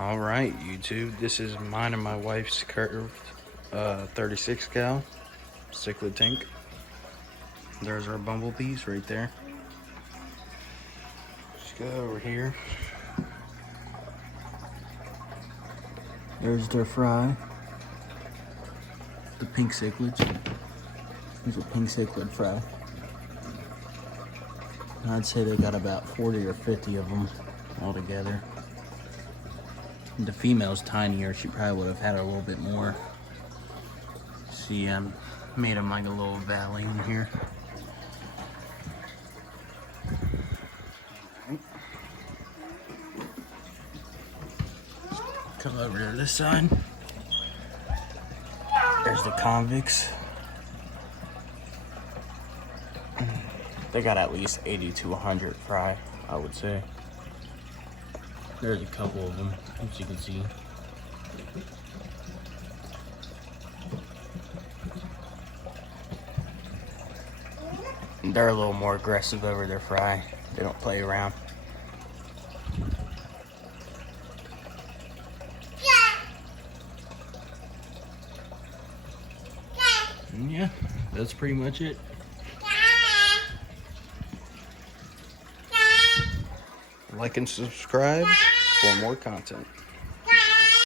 All right, YouTube, this is mine and my wife's curved 36 cal cichlid tank. There's our bumblebees right there. Let's go over here. There's their fry. The pink cichlids. There's a pink cichlid fry. I'd say they got about 40 or 50 of them all together. The female's tinier, she probably would have had a little bit more. See, made them like a little valley in here. Come over to this side. There's the convicts. They got at least 80 to 100 fry, I would say. There's a couple of them, as you can see. They're a little more aggressive over their fry. They don't play around. And yeah, that's pretty much it. Like and subscribe for more content.